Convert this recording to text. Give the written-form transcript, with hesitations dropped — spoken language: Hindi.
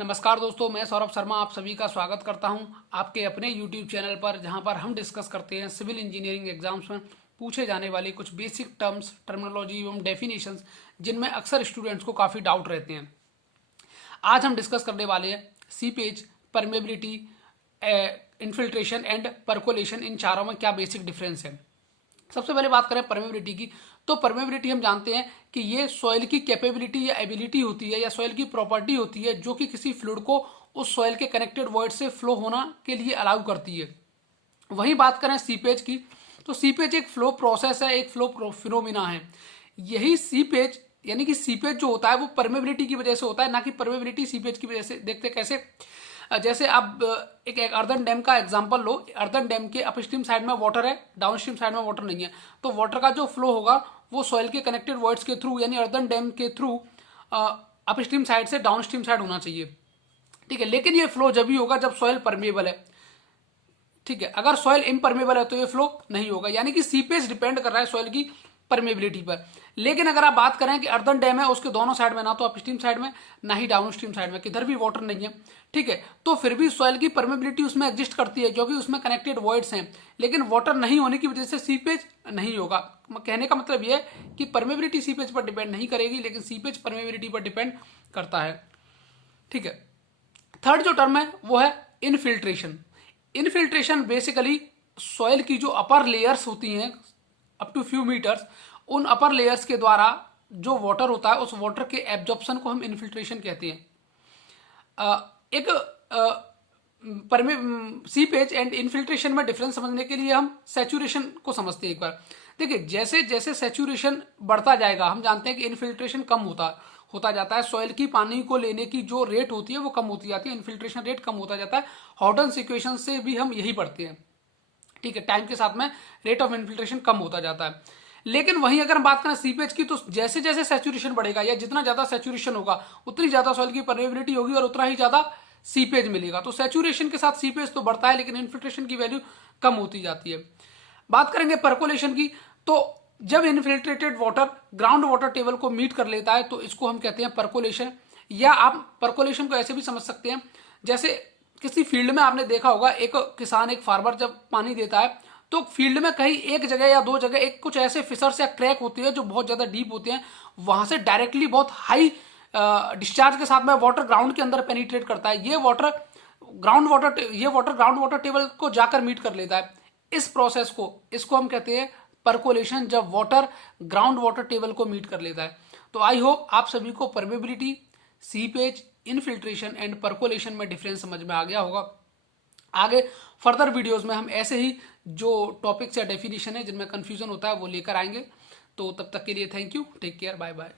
नमस्कार दोस्तों, मैं सौरभ शर्मा आप सभी का स्वागत करता हूं आपके अपने YouTube चैनल पर, जहां पर हम डिस्कस करते हैं सिविल इंजीनियरिंग एग्जाम्स में पूछे जाने वाली कुछ बेसिक टर्म्स, टर्मिनोलॉजी एवं डेफिनेशंस जिनमें अक्सर स्टूडेंट्स को काफ़ी डाउट रहते हैं। आज हम डिस्कस करने वाले हैं seepage, permeability, infiltration and percolation. इन चारों में क्या बेसिक डिफरेंस है। सबसे पहले बात करें परमेबिलिटी की, तो परमेबिलिटी हम जानते हैं कि ये सॉइल की कैपेबिलिटी या एबिलिटी होती है या सॉइल की प्रॉपर्टी होती है जो कि किसी फ्लूइड को उस सॉइल के कनेक्टेड वॉइड से फ्लो होना के लिए अलाउ करती है। वहीं बात करें सीपेज की, तो सीपेज एक फ्लो प्रोसेस है, एक फ्लो फिनोमिना है। यही सीपेज यानी कि सीपेज जो होता है वो परमेबिलिटी की वजह से होता है, ना कि परमेबिलिटी सीपेज की वजह से। देखते कैसे, जैसे आप एक अर्दन डैम का एग्जांपल लो। अर्दन डैम के अपस्ट्रीम साइड में वाटर है, डाउनस्ट्रीम साइड में वाटर नहीं है, तो वाटर का जो फ्लो होगा वो सॉइल के कनेक्टेड वॉइड्स के थ्रू यानी अर्दन डैम के थ्रू अपस्ट्रीम साइड से डाउनस्ट्रीम साइड होना चाहिए। ठीक है, लेकिन ये फ्लो जब भी होगा जब सॉइल परमेबल है। ठीक है, अगर सॉइल इम्परमेबल है तो ये फ्लो नहीं होगा, यानी कि सीपेज डिपेंड कर रहा है सॉइल की परमेबिलिटी पर। लेकिन अगर आप बात करें कि अर्दन डैम है, उसके दोनों साइड में ना तो अपस्ट्रीम साइड में ना ही डाउन स्ट्रीम साइड में, किधर भी वाटर नहीं है, ठीक है, तो फिर भी सॉइल की परमेबिलिटी उसमें एग्जिस्ट करती है क्योंकि उसमें कनेक्टेड वॉइड्स हैं। लेकिन वाटर नहीं होने की वजह से सीपेज नहीं होगा। कहने का मतलब यह है कि परमेबिलिटी सीपेज पर डिपेंड नहीं करेगी, लेकिन सीपेज परमेबिलिटी पर डिपेंड करता है। ठीक है, थर्ड जो टर्म है वो है इनफिल्ट्रेशन। इनफिल्ट्रेशन बेसिकली सॉइल की जो अपर लेयर्स होती हैं अप टू फ्यू मीटर्स, उन अपर लेयर्स के द्वारा जो वाटर होता है उस वाटर के एब्जॉर्प्शन को हम इन्फिल्ट्रेशन कहते हैं। एक सीपेज एंड इन्फिल्ट्रेशन में डिफरेंस समझने के लिए हम सैचुरेशन को समझते हैं एक बार। देखिए, जैसे जैसे सैचुरेशन बढ़ता जाएगा, हम जानते हैं कि इन्फिल्ट्रेशन कम होता जाता है। सॉइल की पानी को लेने की जो रेट होती है वो कम होती जाती है, इन्फिल्ट्रेशन रेट कम होता जाता है। हॉटन्स इक्वेशन से भी हम यही पढ़ते हैं। ठीक है, टाइम के साथ में रेट ऑफ इन्फिल्ट्रेशन कम होता जाता है। लेकिन वहीं अगर हम बात करें सीपेज की, तो जैसे जैसे सैचुरेशन बढ़ेगा या जितना ज्यादा सैचुरेशन होगा उतनी ज्यादा सॉइल की परमेबिलिटी होगी और उतना ही ज्यादा सीपेज मिलेगा। तो सैचुरेशन के साथ सीपेज तो बढ़ता है लेकिन इन्फिल्ट्रेशन की वैल्यू कम होती जाती है। बात करेंगे परकोलेशन की, तो जब infiltrated water ground water table को मीट कर लेता है तो इसको हम कहते हैं परकोलेशन। या आप परकोलेशन को ऐसे भी समझ सकते हैं, जैसे किसी फील्ड में आपने देखा होगा एक किसान, एक फार्मर जब पानी देता है तो फील्ड में कहीं एक जगह या दो जगह एक कुछ ऐसे फिसर्स या क्रैक होती है जो बहुत ज्यादा डीप होते हैं, वहां से डायरेक्टली बहुत हाई डिस्चार्ज के साथ में वाटर ग्राउंड के अंदर पेनिट्रेट करता है। ये वाटर ग्राउंड वाटर टेबल को जाकर मीट कर लेता है। इस प्रोसेस को इसको हम कहते हैं परकोलेशन, जब वाटर ग्राउंड वाटर टेबल को मीट कर लेता है। तो आई होप आप सभी को permeability, seepage, infiltration and percolation में डिफरेंस समझ में आ गया होगा। आगे फर्दर वीडियोस में हम ऐसे ही जो टॉपिक्स या डेफिनेशन है जिनमें कंफ्यूजन होता है वो लेकर आएंगे। तो तब तक के लिए thank you, take care, bye bye.